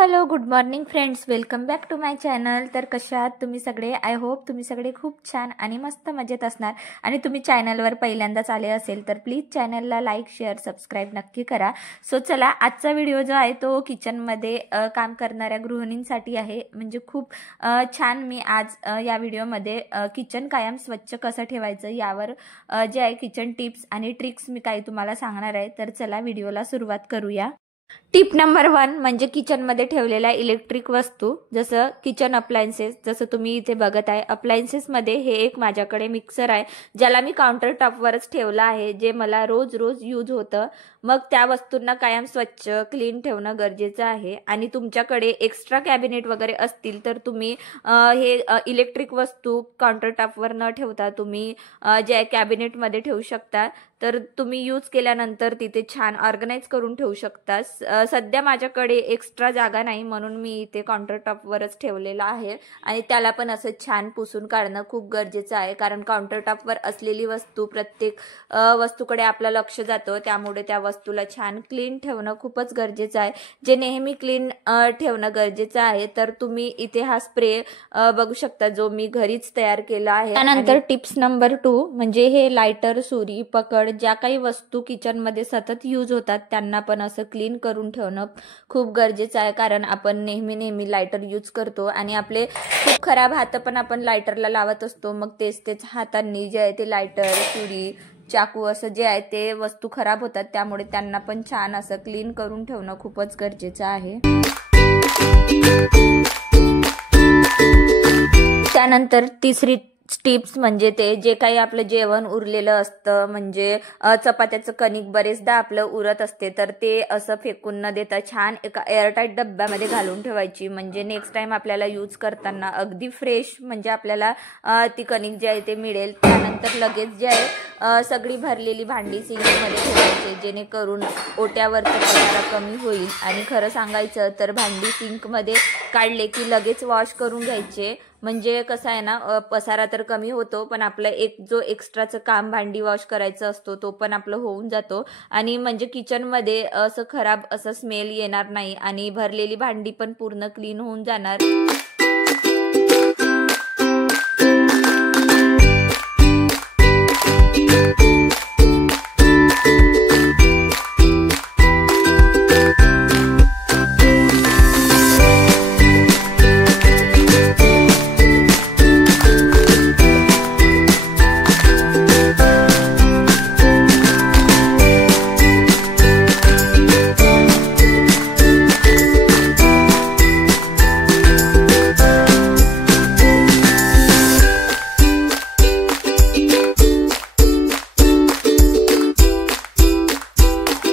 Hello good morning friends, welcome back to my channel. तर कशा आहात तुम्ही सगळे? आय होप तुम्ही सगळे खूप छान आणि मस्त मजेत असणार। आणि तुम्ही चॅनलवर पहिल्यांदाच आले असेल तर प्लीज चॅनलला लाईक शेअर सबस्क्राईब नक्की करा। सो चला, आजचा व्हिडिओ जो आहे तो किचनमध्ये काम करणाऱ्या गृहिणींसाठी आहे। म्हणजे खूप छान मी आज या व्हिडिओमध्ये किचन कायम स्वच्छ कसं ठेवायचं यावर जे आहे किचन टिप्स आणि ट्रिक्स मी काही तुम्हाला सांगणार आहे। तर चला व्हिडिओला सुरुवात करूया। टिप नंबर 1 म्हणजे किचनमध्ये ठेवलेल्या इलेक्ट्रिक वस्तू, जसं किचन अप्लायन्सेस। जसं तुम्ही इथे बघत आहे, अप्लायन्सेसमध्ये हे एक माझ्याकडे मिक्सर आहे, ज्याला मी काउंटर टॉपवरच ठेवलं आहे, जे मला रोज रोज यूज होतं। मग त्या वस्तूंना कायम स्वच्छ क्लीन ठेवणं गरजेचं आहे। आणि तुमच्याकडे एक्स्ट्रा कॅबिनेट वगैरे असतील तर तुम्ही हे इलेक्ट्रिक वस्तू काउंटर टॉपवर न ठेवता तुम्ही जे कॅबिनेटमध्ये ठेवू शकता। तर तुम्ही यूज केल्यानंतर तिथे छान ऑर्गनाइज करून ठेवू शकता। सध्या माझ्याकडे एक्स्ट्रा जागा नाही, म्हणून मी इथे काउंटर टॉपवरच ठेवलेला आहे। आणि त्याला पण असं छान पुसून काढणं खूप गरजेचं आहे, कारण काउंटर टॉपवर असलेली वस्तू प्रत्येक वस्तूकडे आपलं लक्ष जातं, त्यामुळे त्या वस्तूला छान क्लीन ठेवणं खूपच गरजेचं आहे, जे नेहमी क्लीन ठेवणं गरजेचं आहे। तर तुम्ही इथे हा स्प्रे बघू शकता, जो मी घरीच तयार केला आहे। त्यानंतर टिप्स नंबर 2 म्हणजे हे लायटर, सुरी, पकड, ज्या काही वस्तू किचनमध्ये सतत यूज होतात त्यांना पण असं क्लीन करून ठेवणं खूप गरजेचं आहे, कारण आपण नेहमी लायटर यूज करतो आणि आपले खूप खराब हात पण आपण लायटरला लावत असतो। मग तेच हातांनी जे आहे ते लायटर, सुरी, चाकू असं जे आहे ते वस्तू खराब होतात, त्यामुळे त्यांना पण छान असं क्लीन करून ठेवणं खूपच गरजेचं आहे। त्यानंतर तिसरी टिप्स म्हणजे ते जे काही आपलं जेवण उरलेलं असतं, म्हणजे चपात्याचं कणिक बरेचदा आपलं उरत असते, तर ते असं फेकून न देता छान एका एअरटाईट डब्यामध्ये घालून ठेवायची, म्हणजे नेक्स्ट टाइम आपल्याला यूज करताना अगदी फ्रेश म्हणजे आपल्याला ती कणिक जे आहे ते मिळेल। त्यानंतर लगेच जे आहे सगळी भरलेली भांडी सिंकमध्ये ठेवायची, जेणेकरून ओट्यावरचा पसारा कमी होईल। आणि खरं सांगायचं तर भांडी सिंकमध्ये काढले की लगेच वॉश करून घ्यायचे, म्हणजे कसं आहे ना, पसारा तर कमी होतो, पण आपलं एक जो एक्स्ट्राचं काम भांडी वॉश करायचं असतो तो पण आपलं होऊन जातो। आणि म्हणजे किचनमध्ये असं खराब असं स्मेल येणार नाही आणि भरलेली भांडी पण पूर्ण क्लीन होऊन जाणार।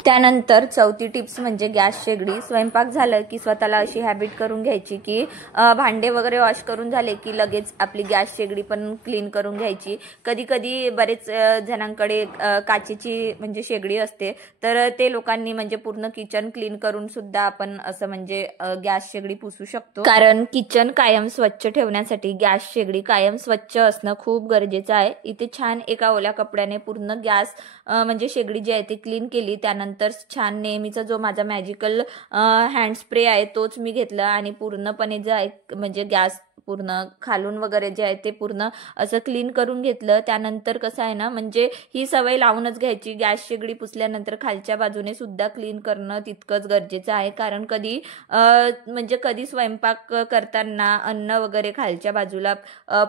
त्यानंतर चौथी टिप्स म्हणजे गॅस शेगडी। स्वयंपाक झालं की स्वतःला अशी हॅबिट करून घ्यायची की भांडे वगैरे वॉश करून झाले की लगेच आपली गॅस शेगडी पण क्लीन करून घ्यायची। कधी कधी बरेच जणांकडे काचेची म्हणजे शेगडी असते, तर ते लोकांनी म्हणजे पूर्ण किचन क्लीन करून सुद्धा आपण असं म्हणजे गॅस शेगडी पुसू शकतो, कारण किचन कायम स्वच्छ ठेवण्यासाठी गॅस शेगडी कायम स्वच्छ असणं खूप गरजेचं आहे। इथे छान एका ओल्या कपड्याने पूर्ण गॅस म्हणजे शेगडी जी आहे ती क्लीन केली। त्यानंतर छान नेहमीचा जो माझा मॅजिकल हँड स्प्रे आहे तोच मी घेतला आणि पूर्णपणे जे आहे म्हणजे गॅस पूर्ण खालून वगैरे जे आहे ते पूर्ण असं क्लीन करून घेतलं। त्यानंतर कसं आहे ना, म्हणजे ही सवय लावूनच घ्यायची, गॅस शेगडी पुसल्यानंतर खालच्या बाजूने सुद्धा क्लीन करणं तितकंच गरजेचं आहे, कारण कधी स्वयंपाक करताना अन्न वगैरे खालच्या बाजूला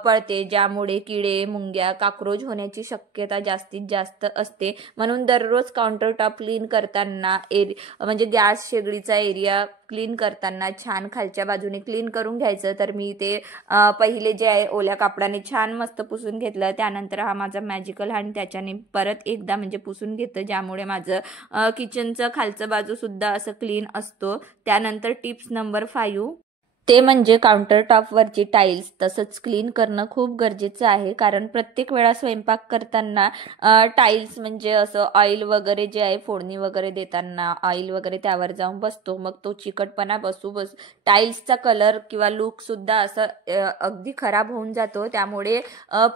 पडते, ज्यामुळे किडे, मुंग्या, काक्रोच होण्याची शक्यता जास्तीत जास्त असते। म्हणून दररोज काउंटर टॉप क्लीन करताना म्हणजे गॅस शेगडीचा एरिया क्लीन करताना छान खालच्या बाजूने क्लीन करून घ्यायचं। तर मी ते पहिले जे आहे ओल्या कापडाने छान मस्त पुसून घेतलं। त्यानंतर हा माझा मॅजिकल हँड त्याच्याने परत एकदा म्हणजे पुसून घेतं, ज्यामुळे माझं किचनचं खालचं बाजू सुद्धा असं क्लीन असतो। त्यानंतर टिप्स नंबर 5 ते म्हणजे काउंटर टॉपवरची टाईल्स तसंच क्लीन करणं खूप गरजेचं आहे, कारण प्रत्येक वेळा स्वयंपाक करताना टाईल्स म्हणजे असं ऑइल वगैरे जे आहे फोडणी वगैरे देताना ऑइल वगैरे त्यावर जाऊन बसतो, मग तो चिकटपणा बस टाईल्सचा कलर किंवा लुक सुद्धा असं अगदी खराब होऊन जातो. त्यामुळे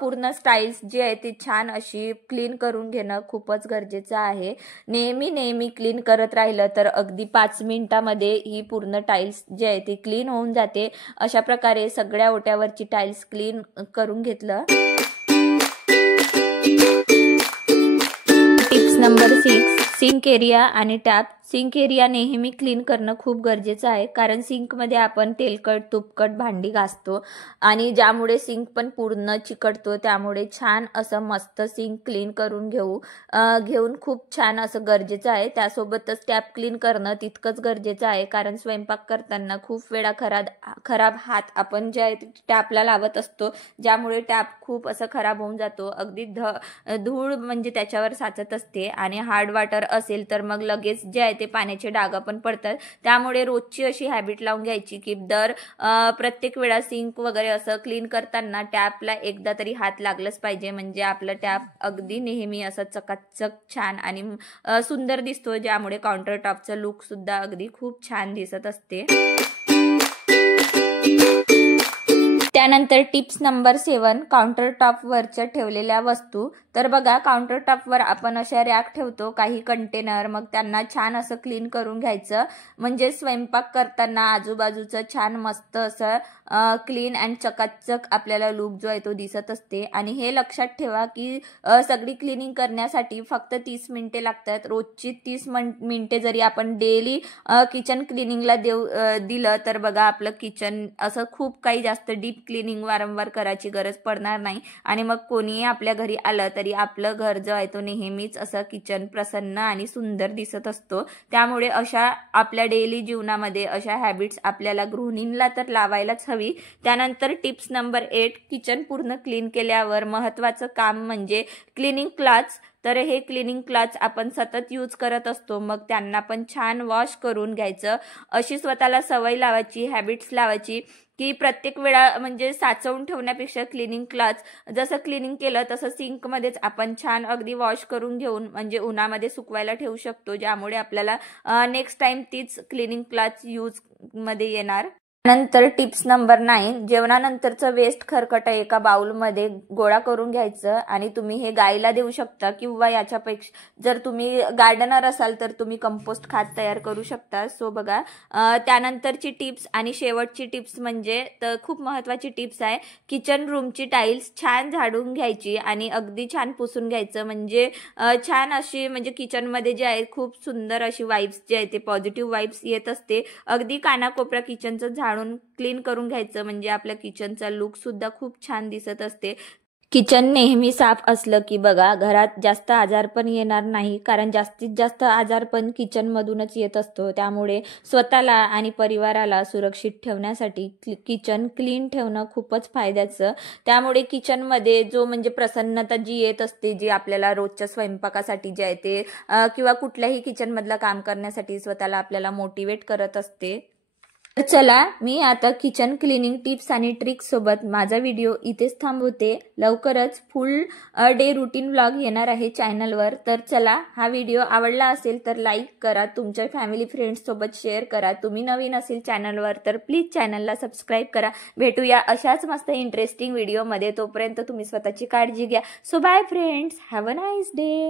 पूर्ण टाईल्स जी आहे ती छान अशी क्लीन करून घेणं खूपच गरजेचं आहे. नेहमी क्लीन करत राहिलं तर अगदी 5 मिनिटामध्ये ही पूर्ण टाईल्स जी आहे ती क्लीन होऊन जाते. अशा प्रकारे सगळ्या ओट्यावरची टाईल्स क्लीन करून घेतलं. टिप्स नंबर 6, सिंक एरिया आणि टॅप. सिंक एरिया नेहमी क्लीन करणं खूप गरजेचं आहे, कारण सिंकमध्ये आपण तेलकट तुपकट भांडी घासतो आणि ज्यामुळे सिंक पण पूर्ण चिकटतो. त्यामुळे छान असं मस्त सिंक क्लीन करून घेऊन खूप छान असं गरजेचं आहे. त्यासोबतच टॅप क्लीन करणं तितकंच गरजेचं आहे, कारण स्वयंपाक करताना खूप वेळा खराब हात आपण जे आहे टॅपला लावत असतो, ज्यामुळे टॅप खूप असं खराब होऊन जातो. अगदी धूळ म्हणजे त्याच्यावर साचत असते आणि हार्ड वॉटर असेल तर मग लगेच जे आहे ते पाण्याचे डाग पण पडतात. त्यामुळे रोजची अशी हॅबिट लावून घ्यायची की प्रत्येक वेळा सिंक वगैरे असं क्लीन करताना टॅपला एकदा तरी हात लागलंच पाहिजे, म्हणजे आपलं टॅप अगदी नेहमी असं चकाचक छान आणि सुंदर दिसतो, ज्यामुळे काउंटर टॉपचं लुक सुद्धा अगदी खूप छान दिसत असते. त्यानंतर टिप्स नंबर 7, काउंटर टॉपवरच्या ठेवलेल्या वस्तू. तर बघा, काउंटर टॉपवर आपण अशा रॅक ठेवतो, काही कंटेनर, मग त्यांना छान असं क्लीन करून घ्यायचं, म्हणजे स्वयंपाक करताना आजूबाजूचं छान मस्त असं क्लीन अँड चकाचक आपल्याला लुक जो आहे तो दिसत असते. आणि हे लक्षात ठेवा की सगळी क्लिनिंग करण्यासाठी फक्त 30 मिनिटे लागतात. रोजची 30 मिनिटे जरी आपण डेली किचन क्लिनिंगला दिलं तर बघा, आपलं किचन असं खूप काही जास्त डीप क्लिनिंग वारंवार करायची गरज पडणार नाही. आणि मग कोणीही आपल्या घरी आलं तरी आपलं घर जो आहे तो नेहमीच असं किचन प्रसन्न आणि सुंदर दिसत असतो. त्यामुळे अशा आपल्या डेली जीवनामध्ये अशा हॅबिट्स आपल्याला गृहिणींना तर लावायलाच हवी. त्यानंतर टिप्स नंबर 8, किचन पूर्ण क्लीन केल्यावर महत्त्वाचं काम म्हणजे क्लिनिंग क्लॉथ्स. तर हे क्लिनिंग क्लॉथ्स आपण सतत यूज करत असतो, मग त्यांना पण छान वॉश करून घ्यायचं. अशी स्वतःला सवय लावायची, हॅबिट्स लावायची की प्रत्येक वेळा म्हणजे साचवून ठेवण्यापेक्षा क्लिनिंग क्लॉथ्स जसं क्लिनिंग केलं तसं सिंकमध्येच आपण छान अगदी वॉश करून घेऊन म्हणजे उन्हामध्ये सुकवायला ठेवू शकतो, ज्यामुळे आपल्याला नेक्स्ट टाइम तीच क्लिनिंग क्लॉथ्स यूज मध्ये येणार. नंतर टिप्स नंबर 9, जेवणानंतरचं वेस्ट खरकट एका बाउलमध्ये गोळा करून घ्यायचं आणि तुम्ही हे गायला देऊ शकता, किंवा याच्यापेक्षा जर तुम्ही गार्डनर असाल तर तुम्ही कंपोस्ट खत तयार करू शकता. सो बघा, त्यानंतरची टिप्स आणि शेवटची टिप्स म्हणजे तर खूप महत्त्वाची टिप्स आहे, किचन रूमची टाईल्स छान झाडून घ्यायची आणि अगदी छान पुसून घ्यायचं, म्हणजे छान अशी म्हणजे किचनमध्ये जे आहे खूप सुंदर अशी वाइब्स जे आहे ते पॉझिटिव्ह वाइब्स येत असते. अगदी कानाकोपऱ्या किचनचं झाडून क्लीन करून घ्यायचं, म्हणजे आपल्या किचनचा लुक सुद्धा खूप छान दिसत असते. किचन नेहमी साफ असलं की बघा, घरात जास्त आजारपण येणार नाही, कारण जास्तीत जास्त आजारपण किचनमधूनच येत असतो. त्यामुळे स्वतःला आणि परिवाराला सुरक्षित ठेवण्यासाठी किचन क्लीन ठेवणं खूपच फायद्याचं. त्यामुळे किचनमध्ये जो म्हणजे प्रसन्नता जी येत असते, जी आपल्याला रोजच्या स्वयंपाकासाठी जे आहे ते किंवा कुठल्याही किचनमधलं काम करण्यासाठी स्वतःला आपल्याला मोटिवेट करत असते. तर चला, मी आता किचन क्लिनिंग टिप्स आणि ट्रिक्स सोबत माझा व्हिडिओ इथेच थांबवते. लवकरच फुल डे रुटीन व्लॉग येणार आहे चॅनलवर. तर चला, हा व्हिडिओ आवडला असेल तर लाईक करा, तुमच्या फॅमिली फ्रेंड्स सोबत शेअर करा. तुम्ही नवीन असेल चॅनलवर तर प्लीज चॅनलला सबस्क्राईब करा. भेटूया अशाच मस्त इंटरेस्टिंग व्हिडिओमध्ये. तोपर्यंत तुम्ही स्वतःची काळजी घ्या. So bye friends, have a nice day.